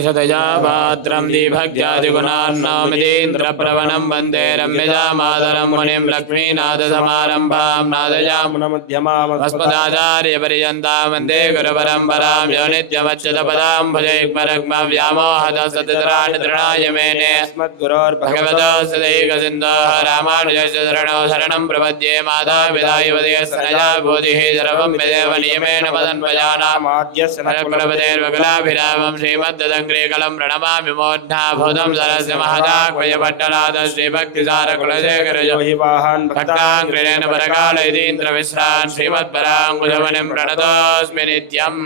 श्रीशैलेशतजापात्रं दीभक्त्यादिगुणार्णवमितीन्द्रप्रवणं वन्दे रम्यजामातरं मुनिं लक्ष्मीनाथसमारम्भां नादयामुनमध्यमामस्मदाचार्यपर्यन्तां वन्दे गुरुपरम्परां यो नित्यमच्युतपदां भजैक्मरग्मव्यामोहतसततराणि तृणाय मेने अस्मद्गुरोर्भगवतोऽस्य दैकसिन्धोः रामानुजस्य शरणो शरणं प्रपद्ये मातापितायुवदयस्तनया बोधिः सर्वं यदेव नियमेन मदन्वजानामाद्यस्य नरकुलपतेर्वकुलाभिरामं श्रीमद्ददङ्ग्रीकलं प्रणमामि मोढ्नाभूतं सरस्य महदाह्वयपट्टनाथ श्रीभक्तिसारकुलशेखरयोहिवाहान् भक्ताङ्ग्रेण परकालयतीन्द्रविश्रान् श्रीमत्पराङ्कुशमुनिं प्रणतोऽस्मि नित्यम्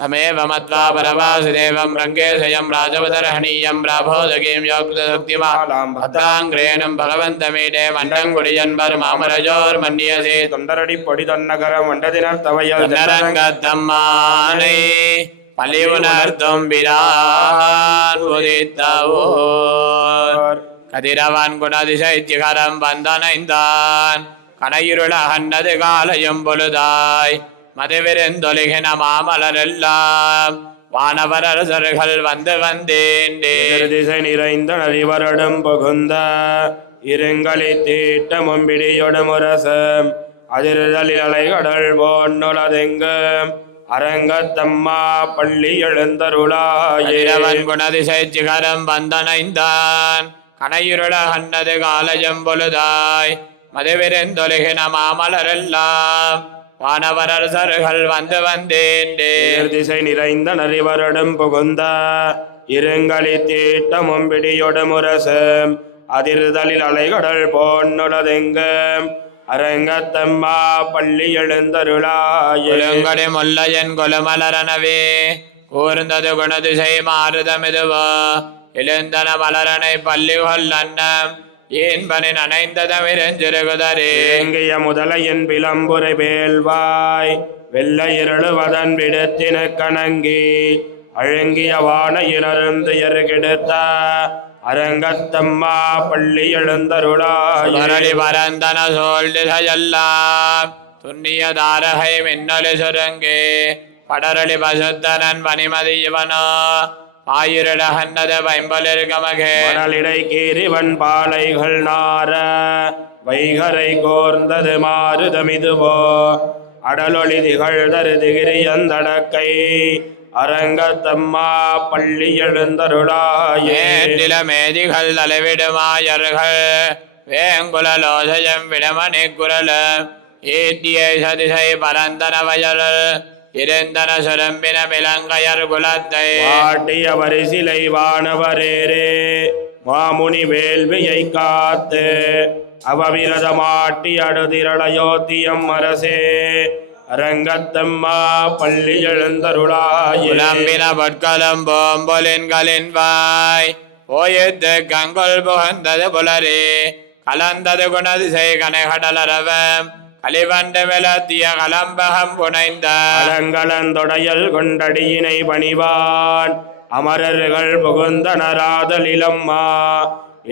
तमेव मत्वा परवासुदेवं रङ्गेशयं राजवदर्हणीयं प्राभोदगीं योक्तशक्तिमालां भक्ताङ्ग्रेणं भगवन्तमीडे मण्डङ्गुडियन्वर् मामरजोर्मन्यसे தொண்டரடிப்பொடிதொன்னகரம் வண்டதினர்த்தவையல் தன்னரங்கத்தம்மானை பலிவுணர்த்தும் பிரான் உதித்தவோர் கதிரவன் குணதிசைத்திகரம் வந்தனைந்தான் கனையிருள அன்னது காலையும் பொழுதாய் மதுவிருந்தொலிகின மாமலரெல்லாம் வானவரசர்கள் வந்து வந்தேண்டே திசை நிறைந்த நரிவரடும் புகுந்த இருங்களி தீட்டமும் பிடியொடுமுரசம் அதிர்தலில் அலைகடல் போன்னுலதெங்கும் அரங்கத்தம்மா பள்ளி எழுந்தருளாயிரவன் குணதிசை சிகரம் வந்தனைந்தான் கனையுருள அன்னது காலையும் பொழுதாய் மதுவிருந்தொலிகின மாமலரெல்லாம் வானவரசர்கள் வந்து வந்தேண்டே திசை நிறைந்த நரிவரடும் புகுந்த இருங்களி தீட்டமும் பிடியொடுமுரசம் அதிர்தலில் அலைகடல் போன்னுலதெங்கும் அரங்கத்தம்மா பள்ளி எழுந்தருளாயிரங்கடி முல்லையன் கொலுமலரனவே கூர்ந்தது குணதிசை மாறுதமிதுவோ எழுந்தன மலரனை பள்ளி கொல்லன்னம் ஏன்பனின் அணைந்ததமிரஞ்சிறுகுதரே எங்கிய முதலையின் பிளம்புரை வேல்வாய் வெள்ளை இருளுவதன் விடுத்தின கணங்கி அழங்கிய வானையினருந்து எருகெடுத்த அரங்கத்தம்மா பள்ளி எழுந்தருளாய் பரந்தன சோழ் திசையெல்லாம் துண்ணிய தாரகை மின்னொலி சுருங்கே படரளி பசுத்தனன் பனிமதி இவனோ ஆயிரடகன்னத பைம்பலிர் கமகே மணலிடை கீரிவன் பாலைகள் நார வைகரை கோர்ந்தது மாறுதமிதுவோ அடலொளி திகழ்தரு திகிரியந்தடக்கை அரங்கத்தம்மா பள்ளி எழுந்தருளாயில மேதிகள் தலைவிடுமாயர்கள் வேங்குலலோசயம் விடமணி குரல ஈட்டிய சதிசை பரந்தன வயல் இருந்தன சுரம்பின விலங்கையர் குலத்தை வாட்டிய வரிசிலை வானவரேரே மாமுனி வேள்வியை காத்து அவவிரதமாட்டி அடுதிரளையோத்தியம் அரசே அரங்கத்தம்மா பள்ளி எழுந்தருளாயிரம்பின பொற்களும் போம்பொலின்களின் வாய் ஓயத்து கங்கொல் புகந்தது புலரே கலந்தது குணதிசை கனைகடலரவம் கலிவண்டு விளத்திய கலம்பகம் புனைந்த அலங்கலந்தொடையல் கொண்டடியினை பணிவான் அமரர்கள் புகுந்தனராதலிலம்மா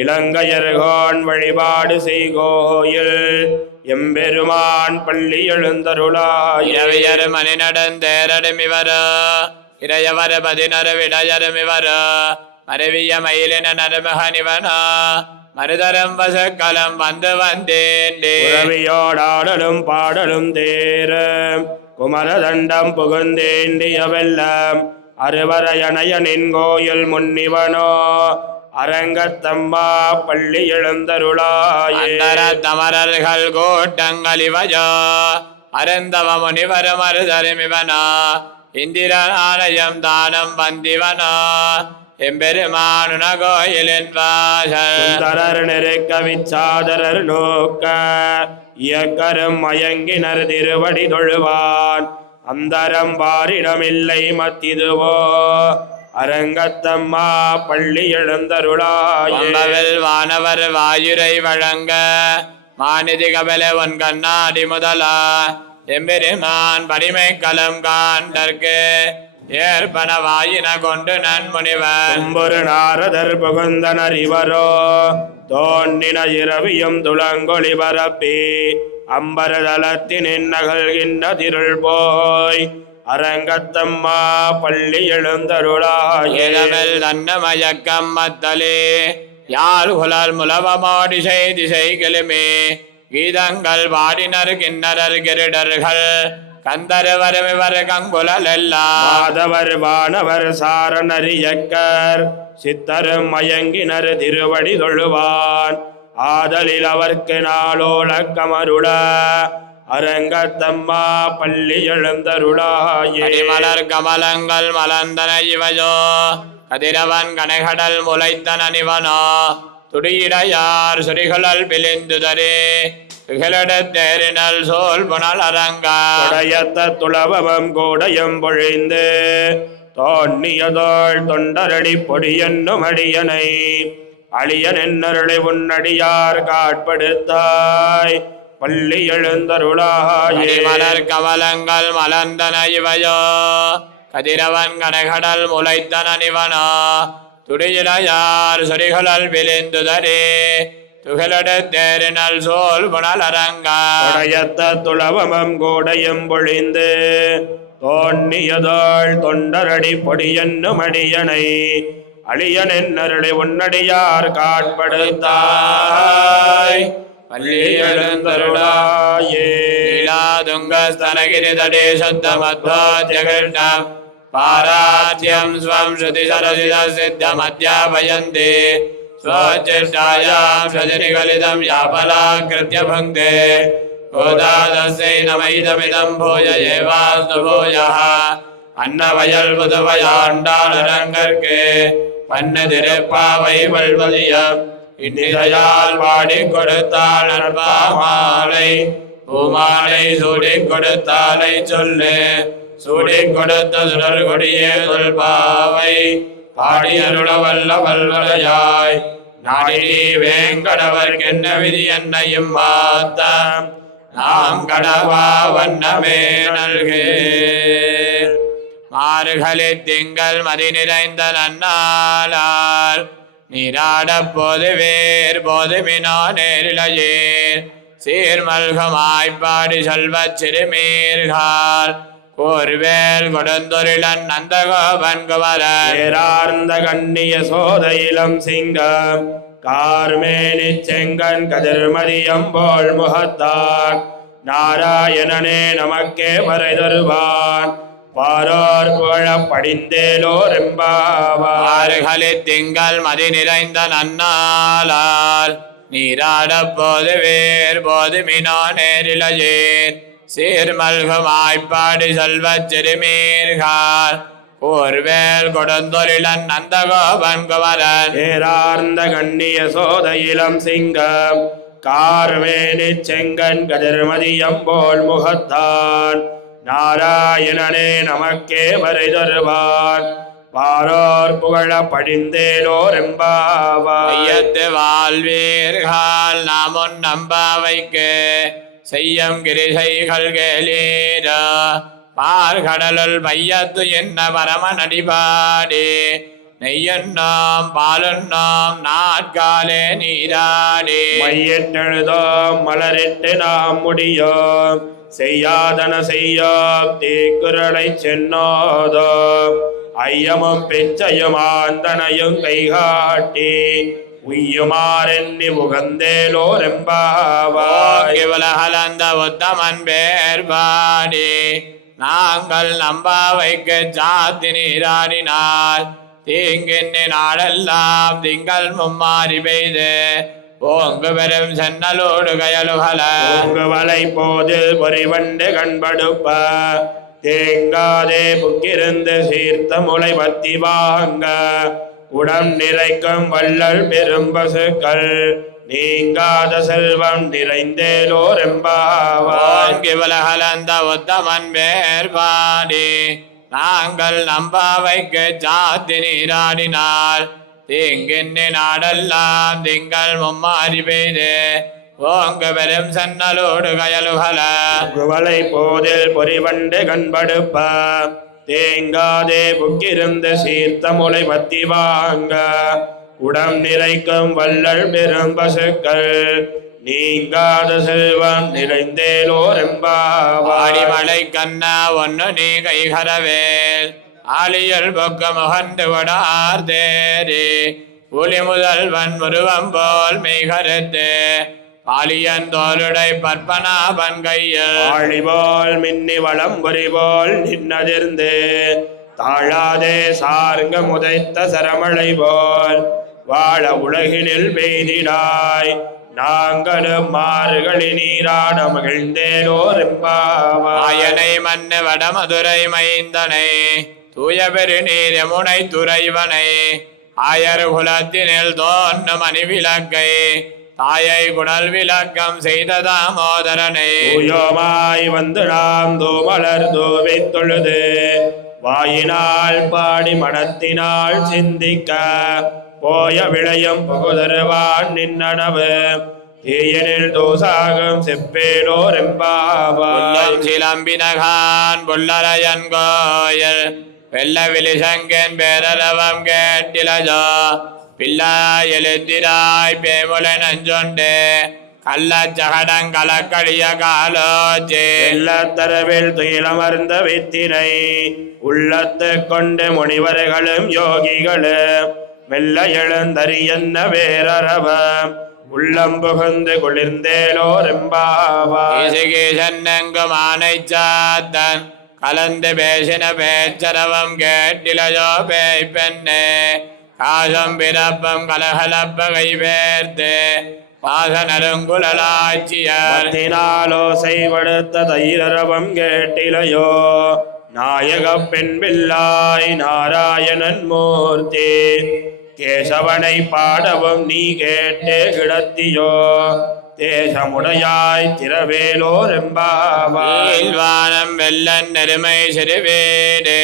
இளங்கையர்கோன் வழிபாடு செய்கோயில் எம்பெருமான் பள்ளி எழுந்தருளாயிரவியர் மணி நடந்தேரடுமிவரோ இறையவர் பதினரு விடையருமிவரோ மருவிய மயிலின நருமகனிவனோ மருதரம் வசக்கலம் வந்து வந்தேண்டே உறவியோடாடலும் பாடலும் தேரும் குமரதண்டம் புகுந்தேண்டிய வெள்ளம் அறுவரையணையனின் கோயில் முன்னிவனோ அரங்கத்தம்மா பள்ளி எழுந்தருளாயிர தமரர்கள் கோட்டங்களிவஜோ அருந்தவ முனிவர் மருதருமிவனோ இந்திரநாலயம் தானம் வந்திவனோ எம்பெருமானுன கோயிலின் வாசல் நெருக்க விச்சாதரர் நோக்க இயக்கரும் மயங்கினர் திருவடி தொழுவான் அந்தரம் வாரிடமில்லை மத்திதுவோ அரங்கத்தம்மா பள்ளி எழுந்தருளாயில் வானவர் வாயுரை வழங்க மாநிதி கபல ஒன் கண்ணாடி முதலா எம்பெருமான் பரிமை கலம் காண்டற்கு ஏற்பன வாயின கொண்டு நன்முனிவர் நாரதர் புகுந்தனர் இவரோ தோன்றின இரவியும் துளங்கொளி பரப்பி அம்பரதலத்தின் நகல்கின்ற திருள் போய் அரங்கத்தம்மா பள்ளி எழுந்தருளாயே தன்னமயக்கம் மத்தலே யாழ் குழல் முலவமோடி திசை கிளுமே கீதங்கள் பாடினர் கிண்ணறர் கிருடர்கள் கந்தரவர் இவர் கங்குலல் எல்லாம் மாதவர் வானவர் சாரணர் இயக்கர் சித்தரும் மயங்கினர் திருவடி தொழுவான் ஆதலில் அவர்க்கு நாளோல கமருள அரங்கத்தம்மா பள்ளி எழுந்தருளாயே மலர் கமலங்கள் மலர்ந்தன இவையோ கதிரவன் கனைகடல் முளைத்தன நிவனோ துடியிடையார் சுரிகுழல் பிழிந்துதரே தேரினல் சோல் புனல் அரங்கயத்த துளவம் கோடையம் பொழிந்து தோன்னியதோள் தொண்டரடி பொடியன்னும் அடியனை அழியன் என்னருளை உன்னடியார் காட்படுத்தாய் பள்ளி எழுந்தருளாயே மலர் கமலங்கள் மலர்ந்தன இவையோ கதிரவன் கனைகடல் முளைத்தன நிவனோ துடியிடையார் சுரிகுழல் பிழிந்துதரே தேரினல் சோல் புனல் அரங்கயத்த துளவம் கோடையம் பொழிந்து தோன்னியதோள் தொண்டரடி பொடியன்னும் அடியனை அழியன் என்னருளை உன்னடியார் காட்படுத்தாய் பள்ளி எழுந்தருளாயே துங்கஸ்தனகிரிதடே சுத்தமத்வாத்யகிருஷ்ணம் பாராத்யம் ஸ்வம் ஸ்ருதி சரசித சித்தமத்யாபயந்தே स्वोच्चिष्टायां शजनिगलितं यापलाकृत्य भुङ्क्ते गोदादस्यै नमैदमिदं भूय एवास्तु भूयः अन्नवयल புதுவையாண்டாளரங்கற்கு பன்னதிருப்பாவை வல்வதியம் இன்னிசையால் பாடிக் கொடுத்தாள் நற்பாமாலை பூமாலை சூடிக் கொடுத்தாலை சொல்லு சூடிக் கொடுத்த சுடர் கொடியே சொல்பாவை பாடி அருள வல்ல வல்வலையாய் நாடினி வேங்கடவர்க்கென்ன விதி என்னையும் மாத்த நாம் கடவா வண்ணமே நல்கே மார்கழி திங்கள் மதி நிறைந்த நன்னாளால் நீராட போது வேர் போது மினோ நேரிழையேர் சீர்மல்கமாய்ப்பாடி செல்வச் சிறுமீர்கால் கோர்வேல் கொடுந்தொரிளன் நந்தகோபன் குமரேரார்ந்த கண்ணிய சோதையிலம் சிங்கம் கார்மேனி செங்கன் கதிர்மதியம் போல் முகத்தார் நாராயணனே நமக்கே வரை தருவான் பாரோர் புகழ படிந்தேலோர் எம்பாவார்கழி திங்கள் மதி நிறைந்த நன்னாளால் நீராட போது வேர் போது மினோ நேரிழையேர் சீர்மல்குமாய்ப்பாடி செல்வச் சிறுமீர்கால் கூர்வேல் கொடுந்தொரிளன் நந்தகோபன் குமரன் ஏரார்ந்த கண்ணிய சோதையிலம் சிங்கம் கார்மேனி செங்கன் கதிர்மதியம் போல் முகத்தான் நாராயணனே நமக்கே வரை தருவான் பாரோர் புகழ படிந்தேலோர் எம்பாவாயத்து வாழ்வீர்கள் நாமுன் நம்பாவைக்கு செய்யம் கிரிசைகள் கேளீர பார்கடலுள் பையத்து என்ன பரமன் அடிபாடி நெய்யன்னாம் பாலுன்னாம் நாட்காலே நீராடி மையிட்டெழுதோம் மலரிட்டு நாம் முடியோம் செய்யாதன செய்யோம் தீக்குறளை சென்னோதோம் ஐயமும் பிச்சையும் ஆந்தனையும் கைகாட்டி உய்யுமாறெண்ணி உகந்தேலோர் எம்பாவாய் உலகலந்த உத்தமன் பேர்பாடி நாங்கள் நம்பாவைக்கு சாத்தி நீராடினால் தீங்கின்னி நாடெல்லாம் திங்கள் மும்மாறி பெய்து ஓங்கு பெரும் சென்னலோடு கயலுகல வலை போதில் பொறிவண்டு கண்படுப்ப தேங்காதே புக்கிருந்து சீர்த்த முளை பத்தி வாங்க உடம் நிறைக்கும் வள்ளல் பெரும் பசுக்கள் நீங்காத செல்வம் நிறைந்தேலோர் எம்பாவாய் உலகலந்த உத்தமன் பேர்பாடி நாங்கள் நம்பாவைக்கு சாத்தி நீராடினால் தீங்கின்னி நாடெல்லாம் திங்கள் மும்மாறி பெய்து ஓங்கு பெரும் சன்னலோடு கயலுகல வலை போதில் பொறிவண்டு கண்படுப்ப தேங்காதே புக்கிருந்து சீர்த்த முளை பத்தி வாங்க உடம் நிறைக்கும் வள்ளல் பெரும் பசுக்கள் நீங்காத செல்வம் நிறைந்தேலோரெம்பாவாய். ஆடிமலை கண்ணா ஒன்னு நீ கைகரவேல் ஆலியல் பொக்க முகந்து கொடார் தேரி ஒளி முதல்வன் உருவம் போல் மெய்கருத்து பாலியன் தோளுடை பற்பனாபன் கையில் ஆழிபோல் மின்னி வளம் பொறிபோல் நின்னதிர்ந்து தாழாதே சார்ங்க முதைத்த சரமழை போல் வாழ உலகினில் பெய்திடாய் நாங்களும் மாறுகளி நீராட மகிழ்ந்தேலோரெம்பாவாய். ஆயனை மன்னு வடமதுரை மைந்தனை தூய பெருநீர் யமுனை துறைவனை ஆயர் குலத்தினில் தோன்னு மணி விளக்கை தாயை குடல் விளக்கம் செய்த தாமோதரனை தூயோமாய் வந்து நாம் தூமலர் தூவித் தொழுது வாயினால் பாடி மனத்தினால் சிந்திக்க போய விளையும் புகுதருவான் நின்னனவு தீயனில் தோசாகம் செப்பேலோரெம்பாவாய். சிலம்பினகான் புல்லரையன் கோயில் வெள்ள விழிசங்கன் பேரரவம் கேட்டிலஜோ பிள்ளா எழுத்திராய் பேமுலை நஞ்சொண்டு கள்ளச்சகடங்கலக்கடிய காலோச்சே வெள்ளத்தரவில் துயிலமர்ந்த வித்தினை உள்ளத்து கொண்டு முனிவர்களும் யோகிகளும் மெல்ல எழுந்தறியன்ன வேரரவ உள்ளம் புகுந்து குளிர்ந்தேலோரெம்பாவாய். சென்னங்குமானை சாத்தன் கலந்து பேசின பேச்சரவம் கேட்டிலையோ பேய் பெண்ணே காசம் பிறப்பம் கலகலப்ப கை பேர்த்து பாசனருங்குழலாட்சியர் தினாலோசை வடுத்த தைரரவம் கேட்டிலையோ நாயக பெண் பிள்ளாய் நாராயணன் மூர்த்தி கேசவனை பாடவும் நீ கேட்டே கிடத்தியோ தேசமுடையாய் திரவேலோரெம்பாவாய். வானம் வெள்ளன் நெருமை சிறுவேடு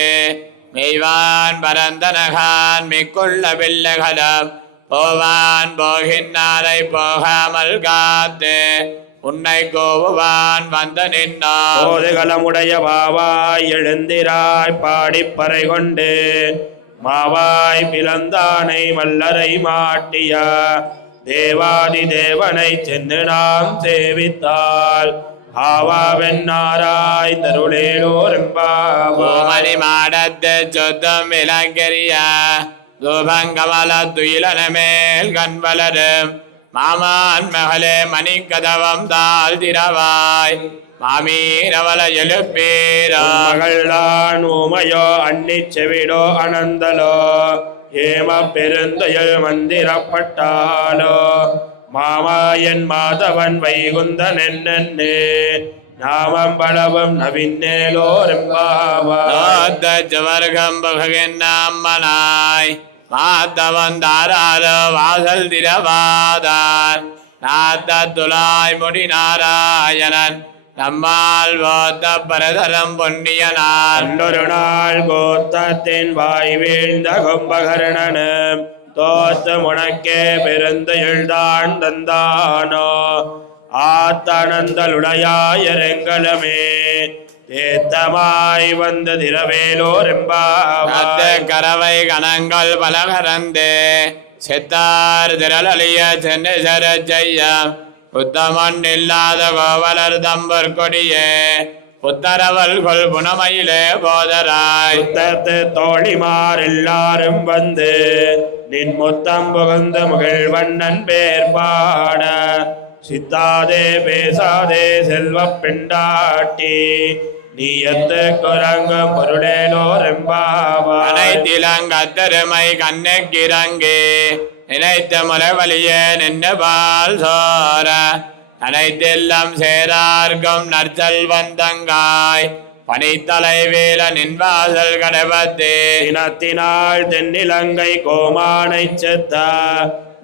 மெய்வான் பரந்தனகான் மிக்குள்ள பிள்ளைகலம் போவான் போகின்னாரை போகாமல் காத்து உன்னை கோவுவான் வந்த நின்னான் போதுகளமுடைய வாவாய் எழுந்திராய் பாடிப்பறை கொண்டு மாவாய் பிளந்தானை மல்லரை மாட்டிய தேவாதி தேவனை சென்று நாம் சேவித்தால் ஆவாவென்னாராய் தருளேலோரெம்பாவாய். மணி மாடத்து சொத்தம் விலங்கெரிய தூபங்கமல துயிலன மேல் கண்வளரும் மாமான் மகளே மணிக்கதவம் தாழ் திரவாய் மாமீரவல எழுப்பீரோ மகள்தான் ஊமையோ அன்னி செவிடோ அனந்தலோ ஏம பெருந்துயல் மந்திரப்பட்டாலோ மாமாயன் மாதவன் வைகுந்தன் என்னே நாமம் பலவும் நவின்னேலோரெம்பாவாய். ஜவர்கம் பகவன்னாய் மாத்தவன் தாராலோ வாசல் திரவாதார் நாத்த துலாய் முடி நாராயணன் நம்மால் போத்த பரதரம் பொன்னியனார் அன்றொரு நாள் கோத்தத்தின் வாய் வீழ்ந்த கும்பகர்ணனும் தோத்து முனக்கே பெருந்துயில்தான் தந்தானோ ஆத்தனந்தலுடையாயரெங்களுமே தேத்தமாய் வந்த திரவேலோரெம்பாவாய். கரவை கணங்கள் பலகரந்து செத்தார் திரளிய சென்று சர செய்யம் புத்தமன் இல்லாத கோவலர் தம்பர் கொடியே புத்தரவல் கொள் புனமையிலே போதராய். புத்தத்து தோழிமார் எல்லாரும் வந்து நின் முத்தம் புகுந்த மகிழ்வண்ணன் பேர் பாட சித்தாதே பேசாதே செல்வ பெண்டாட்டி நீ எத்து குரங்கு பொருளேலோரெம்பாவாய். அனைத்திலங்கத்தருமை கண்ணுக்கிறங்கே நினைத்த முறைவலிய நின்று பால் சோர அனைத்தெல்லாம் சேரார்க்கும் நற்செல்வன் தங்காய் பனித்தலை வேல நின்வாசல் கடபத்தே தினத்தினாள் தென்னிலங்கை கோமானை செத்த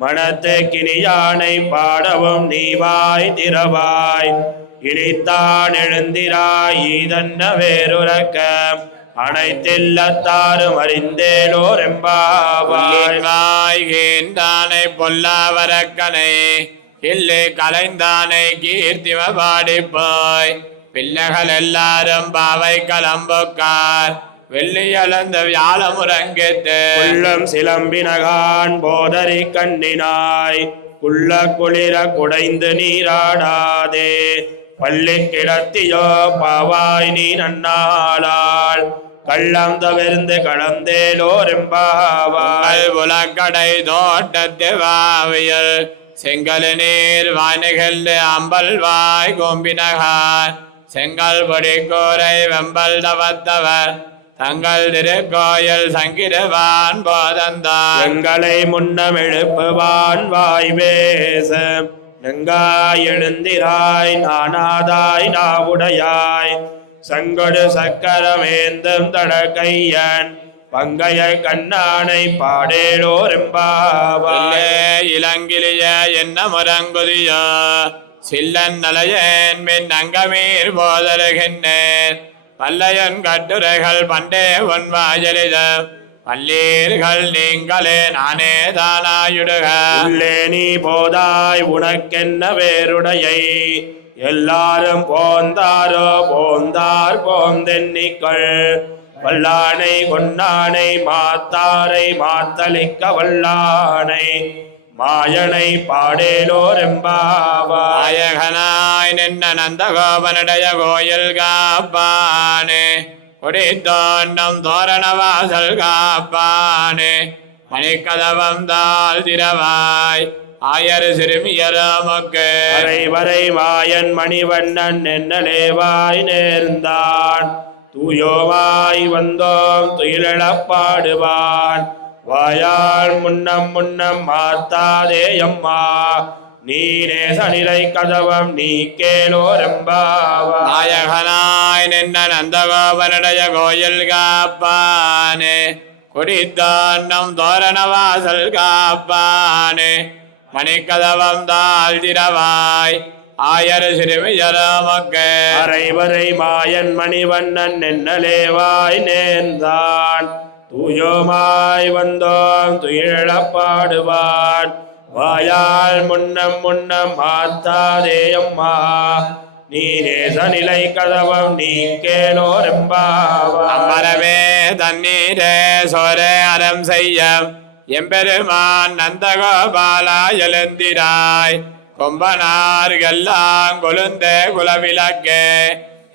மனத்து கிணியானை பாடவும் நீவாய் திரவாய் இனித்தான் எழுந்திராய் ஈதன்ன வேறுரக்க அனைத்தில்லத்தாரும் அறிந்தேலோரெம்பாவாய். கேந்தானை பொல்லாவரக்கனை இல்லை கலைந்தானை கீர்த்திம பாடிப்போய் பிள்ளைகள் எல்லாரும் பாவை கலம்புக்கார் வெள்ளியளந்த வியாழமுறங்கிட்டு உள்ளம் சிலம்பினகான் போதரி கண்ணினாய் குள்ள குளிர குடைந்து நீராடாதே பள்ளி கிடத்தியோ பாவாய் நீ நன்னாளாள் கள்ளம் தவிர்ந்து களந்தேலோரெம்பாவாய் உலக்கடை தோட்டத்து வாவியல் செங்கல் நீர் வாய்நிகழ்ந்து அம்பல் வாய் கோம்பினகார் செங்கல் பொடி கோரை வெம்பல் தவத்தவர் தங்கள் திருக்கோயில் சங்கிடுவான் போதந்தான் எங்களை முன்னம் எழுப்புவான் வாய் பேச நெங்காய் எழுந்திராய் நானாதாய் நாவுடையாய் சங்கொடு சக்கரமேந்தும் தடக்கையன் பங்கைய கண்ணானை பாடேலோரெம்பாவாய் இளங்கிலிய என்ன முரங்குதியோ சில்லன் நலையன் மின் அங்கமீர் போதருகின்றேன் பல்லையன் கட்டுரைகள் பண்டே உன் வாயலித பல்லீர்கள் நீங்களே நானே தானாயுடுக உள்ளே நீ போதாய் உனக்கென்ன வேறுடையை எல்லாரும் போந்தாரோ போந்தார் போந்தென்னிக்கள் வல்லானை கொன்னானை மாத்தாரை மாத்தளிக்க வல்லானை மாயனை பாடேலோரெம்பாவாய் நாயகனாய் நின்ன நந்தகோபனுடைய கோயில் காப்பானே கொடித்தோண்டம் தோரண வாசல் காப்பானே மணிக்கதவம் தாழ் திரவாய் ஆயர் சிறுமியரமக்கு வரை மாயன் மணிவண்ணன் என்னலேவாய் நேர்ந்தான் தூயோவாய் வந்தோம் துயிலப்பாடுவான் வாயால் முன்னம் முன்னம் மாத்தாதே அம்மா நீ நேசநிலை கதவம் நீ கேளோரெம்பாவாய் நாயகனாய் நின்ன நந்தகோபனுடைய கோயில் காப்பானே கொடித்தோண்டம் தோரண வாசல் காப்பானே மணிக்கதவம் தாழ் திரவாய் ஆயர் சிறுமியரமக்கு வரை மாயன் மணிவண்ணன் என்னலேவாய் நேர்ந்தான் தூயோமாய் வந்தோம் துயிலப்பாடுவான் வாயால் முன்னம் முன்னம் மாத்தாதே அம்மா நீ நேசநிலை கதவம் நீ கேளோரெம்பாவாய் அமரவே தண்ணீரே சோரே அறம் செய்ய எம்பெருமான் நந்தகோபாலா எழுந்திராய் கொம்பனார்கெல்லாம் கொழுந்தே குலவிளக்கே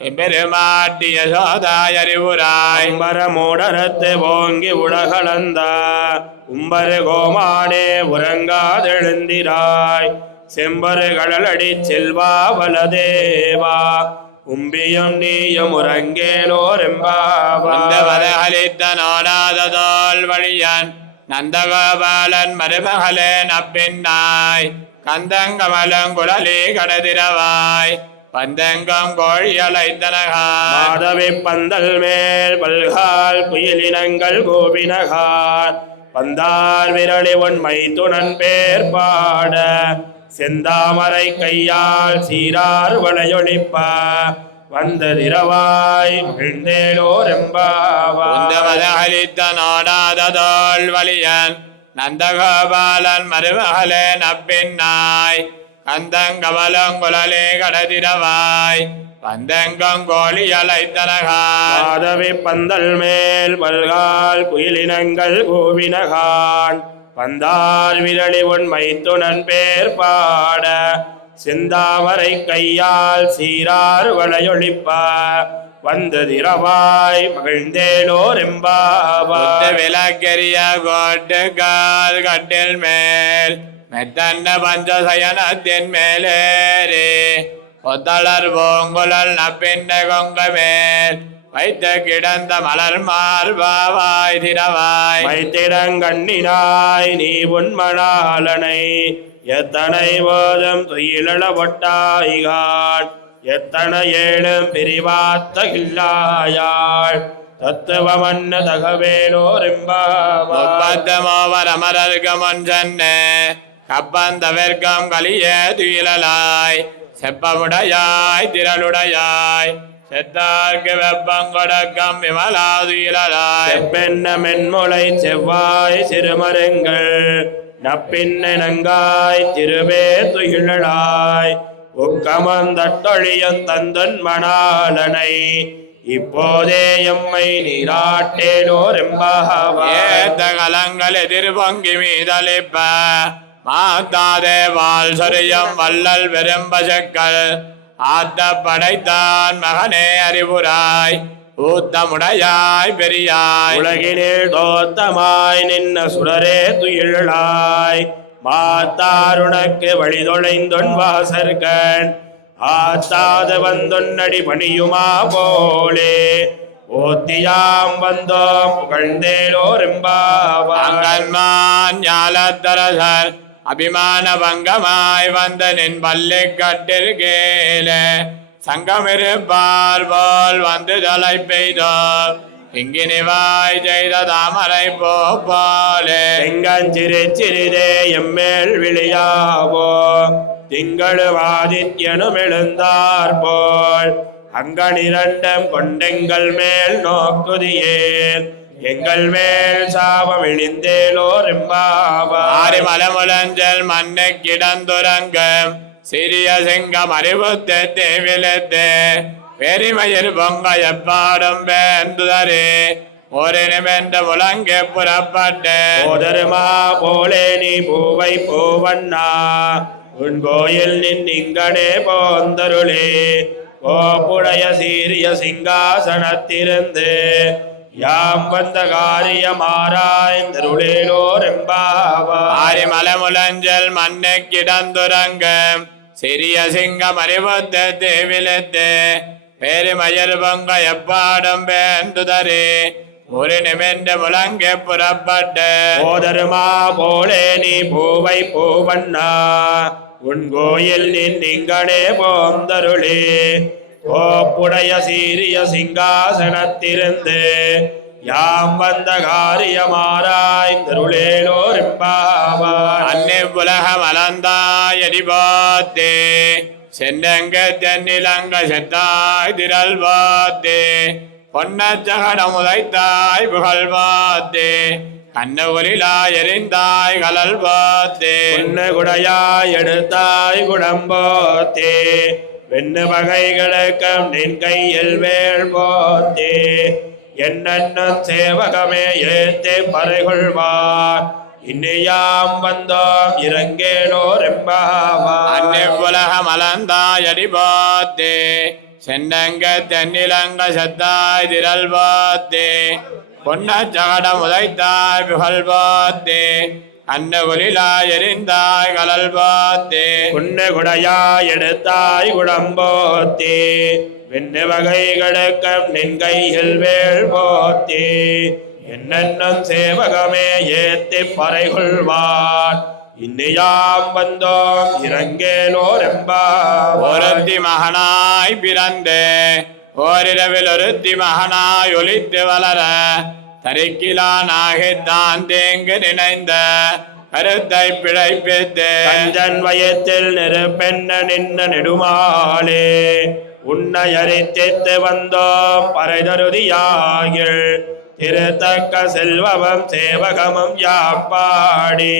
எம்பெருமாட்டிய சோதாய் அறிவுராய் மரமூடரத்து ஓங்கி உலகளந்த உம்பரு கோமானே உறங்காதெழுந்திராய் செம்பரு கடலடி செல்வா வலதேவா உம்பியும் நீயும் உறங்கேலோரெம்பாவாய் அளித்த நோடாததோல் வழியன் நந்தகோபாலன் மருமகளே நப்பின்னாய் கந்தங்கமலம் குழலி கடதிரவாய் பந்தங்கம் கோழியலைத்தனகார் மாதவி பந்தல் மேல் பல்கால் குயிலினங்கள் கோபினகார் பந்தார் விரளி உன் மைத்துனன் பேர் பாட செந்தாமரை கையால் சீரார் வளையொழிப்ப வந்ததிரவாய் மகிழ்ந்தேலோரெம்பாவாய் அளித்த நோடாததோல் வலியன் நந்தகோபாலன் மருமகளே நப்பின்னாய் கந்தங்கமலம் குழலே கடதிரவாய் பந்தங்கம் கோழி அலைத்தனகார் மாதவி பந்தல் மேல் பல்கால் குயிலினங்கள் கோவினகான் பந்தார் விரளி உன் மைத்துனன் பேர் பாட செந்தாமரை கையால் சீரார் வளையொழிப்ப வந்ததிரவாய் மகிழ்ந்தேலோரெம்பாவாய் விளக்கெரிய கோட்டுக்கால் கட்டில் மேல் மெத்தண்ட பஞ்சசயனத்தின் மேலேறி ஒத்தளர் பூங்குழல் நப்பிண்ட கொங்க மேல் வைத்து கிடந்த மலர் மார்பாவாய் திரவாய் மைத்திடங்கண்ணினாய் நீ உன்மணாலனை எத்தனை போதும் துயிலளவட்டாய்கான் எத்தனை ஏழும் பிரிவாத்தகில்லாயாள் தத்துவமன்ன தகவேலோரெம்பாவாய் அமரர்கமன் சென்ன கப்பந்தவர்க்கம் கலிய துயிலாய் செப்பமுடையாய் திரளுடையாய் செத்தார்க்கு வெப்பங்கொடக்கம் விமலா துயிலாய் பெண்ண மென்முளை செவ்வாய் சிறுமருங்கள் நப்பின்ன நங்காய் திருவே துயிலாய் உக்கமந்தொழியன் தந்தன் மணாலனை இப்போதே எம்மை நீராட்டேலோரெம்பாவாய் ஏத்த கலங்கள் எதிர் பொங்கி மீதளிப்ப மாத்தாதே வால் சொரியம் வள்ளல் பெரும்பசக்கள் ஆத்த படைத்தான் மகனே அறிவுராய் ஊத்தமுடையாய் பெரியாய் உலகினில் தோத்தமாய் நின்ன சுடரே துயிலாய் மாத்தாருனக்கு வழிதொலைந்தொன் வாசற்கண் ஆத்தாத வந்தொன்னடி பணியுமா போலே ஓத்தியாம் வந்தோம் புகழ்ந்தேலோரெம்பாவாய். அங்கன்மான் ஞாலத்தரசர் அபிமான பங்கமாய் வந்த நின் பள்ளி கட்டிற்கேல சங்கமிருப்பார் போல் வந்து தலை பெய்தோர் இங்கினிவாய் செய்த தாமரை போலே செங்கஞ்சிறு சிறிதே எம்மேல் விழியாவோ திங்களுவாதித்யனும் எழுந்தார் போல் அங்கனிரண்டம் கொண்டெங்கள் மேல் நோக்குதியேன் எங்கள் மேல் சாபம் இழிந்தேலோர் ஆரி மலமுலஞ்சல் மண்ணை கிடந்துரங்கம் சிறிய சிங்கம் அறிவுத்து தேவிலத்து பெருமயிர் பொங்க எப்பாடும் வேந்துதரே ஒரு நிமென்ற முழங்கே புறப்பட்டு போதருமா போலே நீ பூவை போவண்ணா உன் கோயில் நின்னிங்கனே போந்தருளே கோப்புடைய சீரிய சிங்காசனத்திருந்து யாம் வந்த காரியமாராய்ந்தருளேலோரெம்பாவாய். ஆரி மலமுலஞ்சல் மண்ணை கிடந்துரங்கம் சிறிய சிங்கம் அறிவுத்து தேவிலத்து பெருமயிர் பொங்க எப்பாடும் வேந்துதரே ஒரு நிமென்ற முழங்கே புறப்பட்டு போதருமா போலே நீ பூவை பூவண்ணா உன் கோயில் நின்னிங்கனே போந்தருளே கோப்புடைய சீரிய சிங்காசனத்திருந்து யாம் வந்த காரியமாராய்ந்தருளேலோரெம்பாவாய். அன்னை உலகம் அலந்தாயடி போத்தே சென்னங்க தென்னிலங்க செத்தாய் திரள் போத்தே பொன்னச்சகடம் உதைத்தாய் புகழ் போத்தே கண்ணகுரிலாய் எரிந்தாய் கலல் போத்தே குடையாய் எடுத்தாய் குடம்போத்தே வெண்ணு வகைகளுக்கும் நின் கையில் வேள் போத்தே என்னென்னும் சேவகமே ஏத்தே பறைகொள்வார் இன்னியாம் வந்தோம் இறங்கேலோரெம்பாவாய். அன்னை உலகம் அலந்தாயடி போத்தே சென்னங்க தென்னிலங்க செத்தாய் திரள் போத்தே பொன்னச்சகடம் உதைத்தாய் புகழ் போத்தே அன்னகுலிலாய் எரிந்தாய் கலல் போத்தே குடையாய் எடுத்தாய் குடம்போத்தே வெண்ணு வகைகளுக்கும் நின் கையில் வேள் போத்தே என்னென்னும் சேவகமே ஏத்தி பறைகொள்வார் இன்னியாம் வந்தோம் இறங்கேலோரெம்பாவாய். ஒருத்தி மகனாய் பிறந்து ஓரிரவில் ஒருத்தி மகனாய் ஒலித்து வளர தரிக்கிலானாகித்தான் தேங்கு நினைந்த கருத்தை பிழைப்பித்து கஞ்சன் வயத்தில் நெருப்பென்ன நின்ன நெடுமாலே உன்னை அறித்தித்து வந்தோம் பறைதருதியாகில் திருத்தக்க செல்வமும் சேவகமும் யாப்பாடி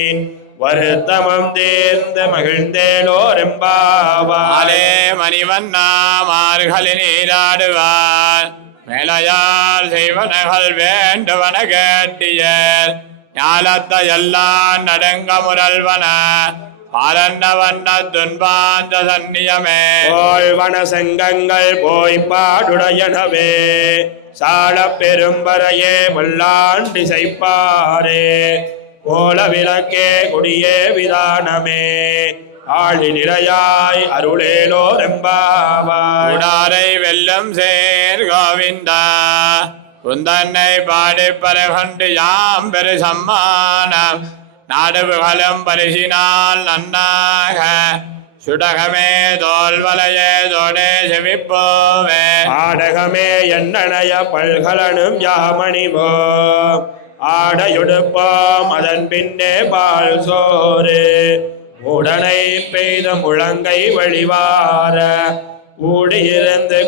வருத்தமம் தேர்ந்து மகிழ்ந்தேலோரெம்பாவாய். ஆலே மணிவண்ணா மார்கழி நீராடுவார் மேலையால் செய்வனகள் வேண்டுவன கேட்டியர் ஞாலத்தை எல்லாம் நடுங்க முரல்வன பாலன்ன வண்ண துன்பாந்த சன்னியமே போழ்வன செங்கங்கள் போய் பாடுடையனவே சால பெரும்பரையே வல்லாண்டி செய்ப்பாரே கோல விளக்கே கொடியே விதானமே ஆழி நிறையாய் அருளேலோரெம்பாவாய். உடாரை வெல்லம் சேர் கோவிந்தா குந்தன்னை பாடி பரகண்டு யாம் பெரு சம்மானம் நாடுபுகழும் பரிசினால் நன்னாக சுடகமே தோல்வலையே தோடே செவிப்போவே ஆடகமே எண்ணனைய பல்கலனும் யாமணிவோ ஆடையுடுப்போம் அதன் பின்னே பால் சோறு உடனை பெய்த முழங்கை வழிவார கூடியிருந்து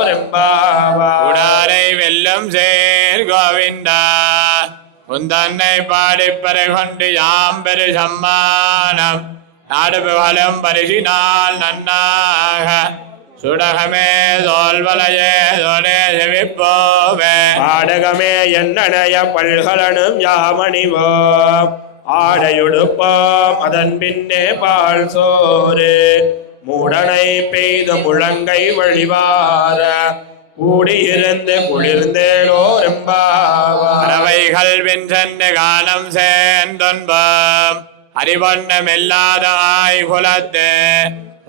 குளிர்ந்தேலோரெம்பாவாய். உடாரை வெல்லம் சேர் கோவிந்தா குந்தன்னை பாடி பரகண்டு யாம் பெரு சம்மானம் நாடுபுகழும் பரிசினால் நன்னாக சுடகமே தோல்வலையே தோடே செவிப்போவே ஆடகமே எண்ணனைய பல்கலனும் யாமணிவோ ஆடையுடுப்போம் அதன் பின்னே பால் சோறு மூடனை பெய்து முழங்கை வழிவார கூடியிருந்து குளிர்ந்தேலோரெம்பாவார் பறவைகள் பின் சென்று கானம் சேர்ந்தொன்பம் அறிவண்ணமில்லாத ஆய் குலத்து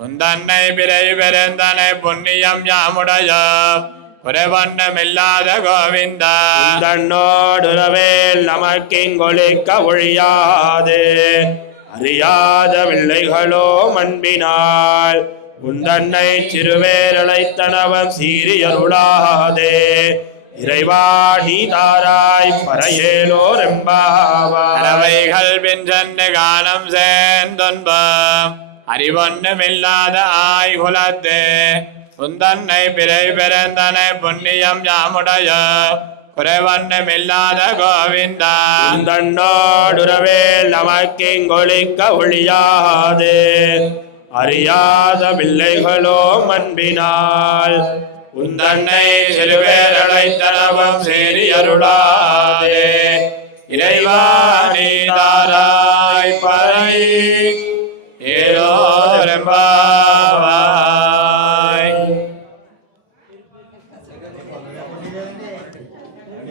உந்தன்னை பிறை பெருந்தனை புண்ணியம் யாமுடைய குறைவண்ணமில்லாத கோவிந்தா தன்னோடுறவேல் நமக்கிங்கொழிக்க ஒழியாது அறியாத பிள்ளைகளோ மண்பினால் உந்தன்னை சிறுவேரழைத்தனவம் சீரியருளாதே இறைவா நீ தாராய் பறையேலோரெம்பாவார் பறவைகள் பின் சென்று கானம் சேர்ந்தொன்பம் அறிவண்ணமில்லாத ஆய் குலத்து உந்தன்னை பிறை பெருந்தனை புண்ணியம் யாமுடைய குறைவண்ணமில்லாத கோவிந்தா தன்னோடுறவேல் நமக்கிங்கொழிக்க ஒழியாது அறியாத பிள்ளைகளோ மண்பினால் உந்தன்னை சிறுவேரழைத்தனவம் சேரி அருளாதே இறைவா